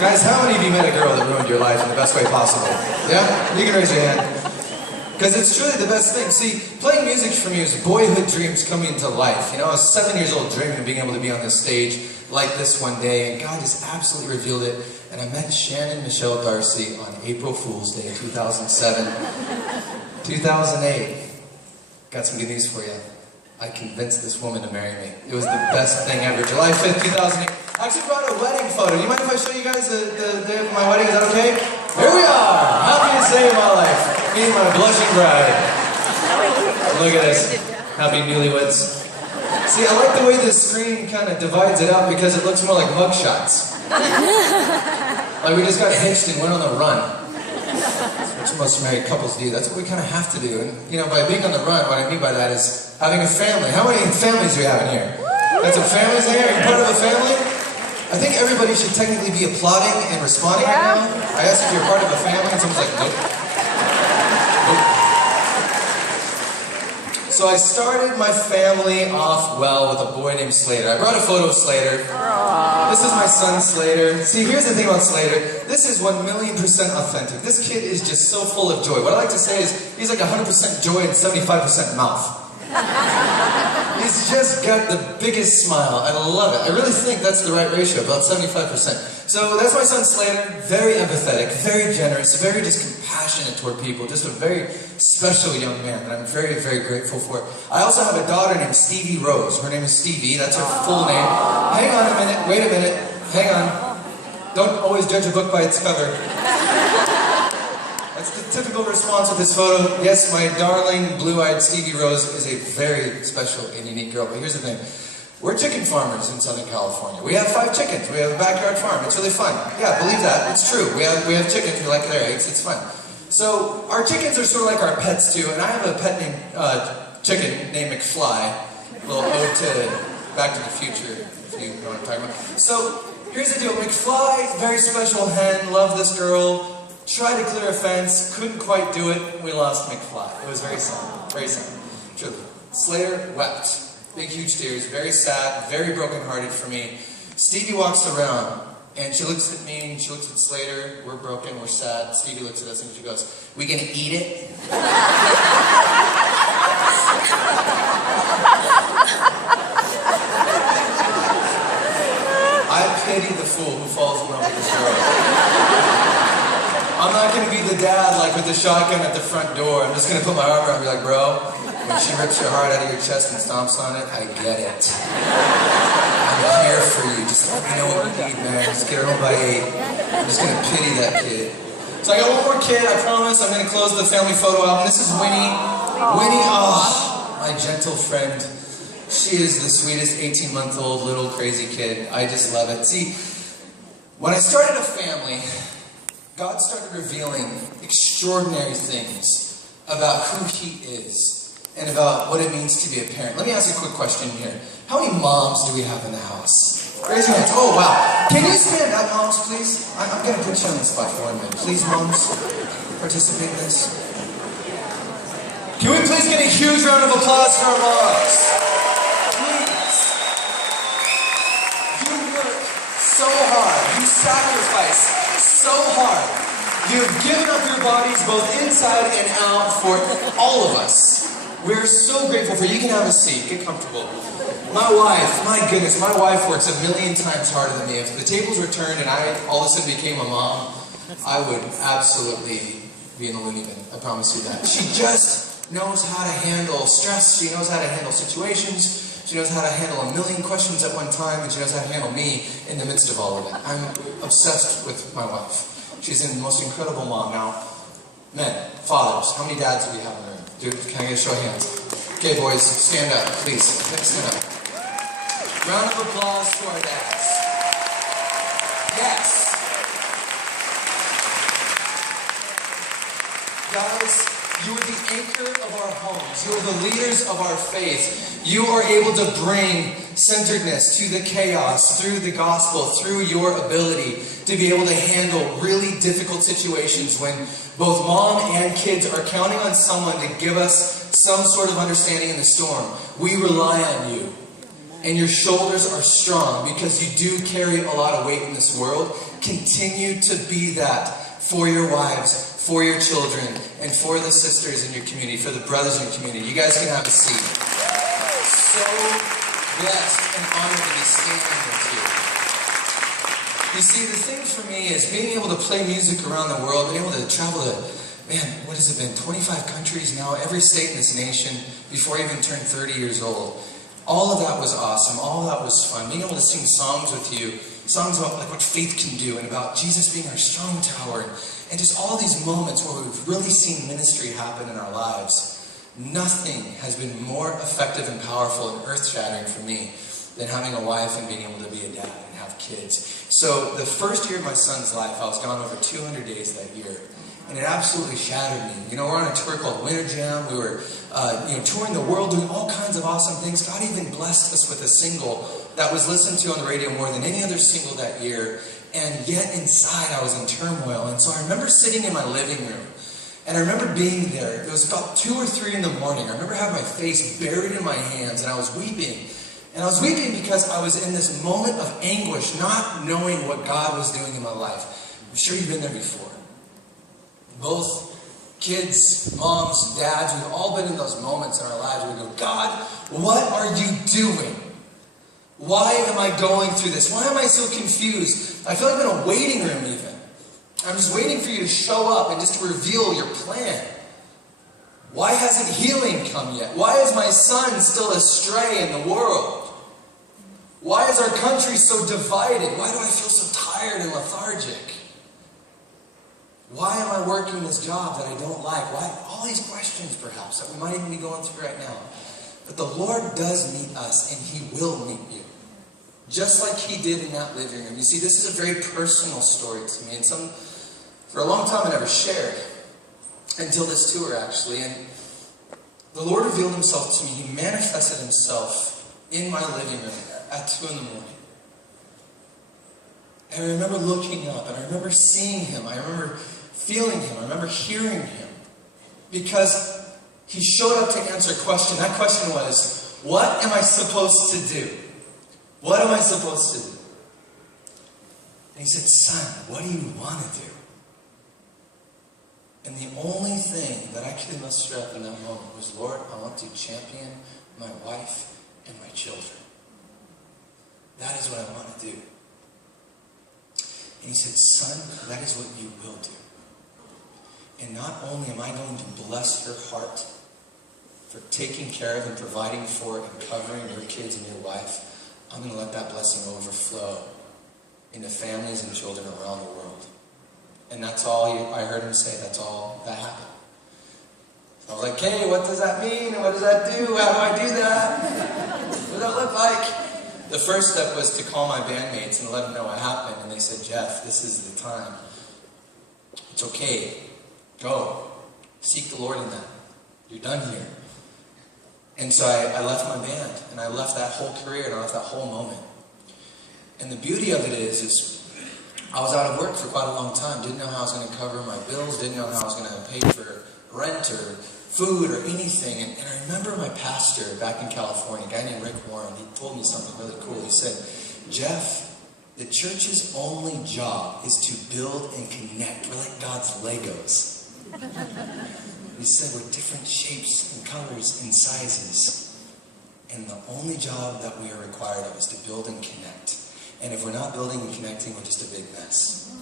Guys, how many of you met a girl that ruined your life in the best way possible? Yeah? You can raise your hand. Because it's truly the best thing. See, playing music for me is boyhood dreams coming to life. You know, I was 7 years old dreaming of being able to be on this stage like this one day, and God just absolutely revealed it. And I met Shannon Michelle Darcy on April Fool's Day 2007. 2008. Got some good news for you. I convinced this woman to marry me. It was the best thing ever. July 5th, 2008. I actually brought a wedding photo. You mind if I show you guys the day of my wedding? Is that okay? Here we are! Happiest day of my life. Me and my blushing bride. Look at this. Happy newlyweds. See, I like the way this screen kind of divides it up because it looks more like mugshots. Like we just got hitched and went on the run. Which most married couples do. That's what we kind of have to do. And, you know, by being on the run, what I mean by that is having a family. How many families do we have in here? Got some families in here? Are you part of a family? I think everybody should technically be applauding and responding right now. I asked if you're part of a family, and someone's like, nope. So I started my family off well with a boy named Slater. I brought a photo of Slater. This is my son Slater. See, here's the thing about Slater. This is 1,000,000% authentic. This kid is just so full of joy. What I like to say is, he's like 100% joy and 75% mouth. He's just got the biggest smile. I love it. I really think that's the right ratio, about 75%. So that's my son Slater. Very empathetic, very generous, very just compassionate toward people. Just a very special young man that I'm very, very grateful for. I also have a daughter named Stevie Rose. Her name is Stevie. That's her full name. Hang on a minute. Wait a minute. Hang on. Don't always judge a book by its cover. That's the typical response with this photo. Yes, my darling, blue-eyed Stevie Rose is a very special and unique girl. But here's the thing. We're chicken farmers in Southern California. We have 5 chickens. We have a backyard farm. It's really fun. Yeah, believe that. It's true. We have chickens. We like their eggs. It's fun. So our chickens are sort of like our pets too. And I have a pet named chicken named McFly. A little ode to Back to the Future, if you know what I'm talking about. So here's the deal. McFly, very special hen. Love this girl. Tried to clear a fence. Couldn't quite do it. We lost McFly. It was very sad. Very sad. Truly. Slater wept. Big, huge tears, very sad, very brokenhearted for me. Stevie walks around, and she looks at me, and she looks at Slater. We're broken, we're sad. Stevie looks at us, and she goes, "We gonna eat it?" I pity the fool who falls in love with this girl. I'm not gonna be the dad, like, with the shotgun at the front door. I'm just gonna put my arm around and be like, bro, when she rips your heart out of your chest and stomps on it, I get it. I'm here for you. Just let me know what you need, man. Just get her home by 8. I'm just going to pity that kid. So I got one more kid, I promise. I'm going to close the family photo album. This is Winnie. Winnie, oh, my gentle friend. She is the sweetest 18-month-old little crazy kid. I just love it. See, when I started a family, God started revealing extraordinary things about who He is and about what it means to be a parent. Let me ask you a quick question here. How many moms do we have in the house? Raise your hands. Oh, wow. Can you stand up, moms, please? I'm going to put you on the spot for 1 minute. Please, moms, participate in this. Can we please get a huge round of applause for our moms? Please. You work so hard. You sacrifice so hard. You've given up your bodies both inside and out for all of us. We're so grateful for you. You can have a seat. Get comfortable. My wife, my goodness, my wife works 1,000,000 times harder than me. If the tables were turned and I all of a sudden became a mom, I would absolutely be in the loony bin. I promise you that. She just knows how to handle stress. She knows how to handle situations. She knows how to handle 1,000,000 questions at one time, and she knows how to handle me in the midst of all of it. I'm obsessed with my wife. She's the most incredible mom. Now, men, fathers, how many dads do we have in the room? Dude, can I get a show of hands? Okay, boys, stand up, please. Stand up. Round of applause to our dads. Yes. Guys, you are the anchor of our homes. You are the leaders of our faith. You are able to bring centeredness to the chaos through the gospel, through your ability to be able to handle really difficult situations when both mom and kids are counting on someone to give us some sort of understanding in the storm. We rely on you. and your shoulders are strong because you do carry a lot of weight in this world. Continue to be that for your wives, for your children, and for the sisters in your community, for the brothers in your community. You guys can have a seat. So blessed and honored to be standing with you. You see, the thing for me is being able to play music around the world, being able to travel to, man, what has it been, 25 countries now, every state in this nation, before I even turned 30 years old. All of that was awesome. All of that was fun. Being able to sing songs with you, songs about like what faith can do and about Jesus being our strong tower, and just all these moments where we've really seen ministry happen in our lives. Nothing has been more effective and powerful and earth-shattering for me than having a wife and being able to be a dad and have kids. So the first year of my son's life, I was gone over 200 days that year. And it absolutely shattered me. You know, we're on a tour called Winter Jam. We were, touring the world, doing all kinds of awesome things. God even blessed us with a single that was listened to on the radio more than any other single that year. And yet inside, I was in turmoil. And so I remember sitting in my living room. And I remember being there. It was about 2 or 3 in the morning. I remember having my face buried in my hands, and I was weeping. And I was weeping because I was in this moment of anguish, not knowing what God was doing in my life. I'm sure you've been there before. Both kids, moms, dads, we've all been in those moments in our lives where we go, God, what are you doing? Why am I going through this? Why am I so confused? I feel like I'm in a waiting room even. I'm just waiting for you to show up and just to reveal your plan. Why hasn't healing come yet? Why is my son still astray in the world? Why is our country so divided? Why do I feel so tired and lethargic? Why am I working this job that I don't like? Why? All these questions, perhaps, that we might even be going through right now. But the Lord does meet us, and He will meet you. Just like He did in that living room. You see, this is a very personal story to me. And for a long time I never shared. Until this tour, actually. And the Lord revealed Himself to me. He manifested Himself in my living room at 2 in the morning. And I remember looking up, and I remember seeing Him. I remember feeling Him. I remember hearing Him. Because He showed up to answer a question. That question was, what am I supposed to do? What am I supposed to do? And He said, son, what do you want to do? And the only thing that I could muster up in that moment was, Lord, I want to champion my wife and my children. That is what I want to do. And He said, son, that is what you will do. And not only am I going to bless your heart for taking care of and providing for and covering your kids and your wife, I'm going to let that blessing overflow into families and children around the world. And that's all I heard Him say. That's all that happened. So I was like, hey, what does that mean? And what does that do? How do I do that? What does that look like? The first step was to call my bandmates and let them know what happened. And they said, Jeff, this is the time. It's okay. Go. Seek the Lord in that. You're done here. And so I left my band. And I left that whole career. And I left that whole moment. And the beauty of it is I was out of work for quite a long time. Didn't know how I was going to cover my bills. Didn't know how I was going to pay for rent or food or anything. And I remember my pastor back in California, a guy named Rick Warren, he told me something really cool. He said, Jeff, the church's only job is to build and connect. We're like God's Legos. He said we're different shapes and colors and sizes. And the only job that we are required of is to build and connect. And if we're not building and connecting, we're just a big mess.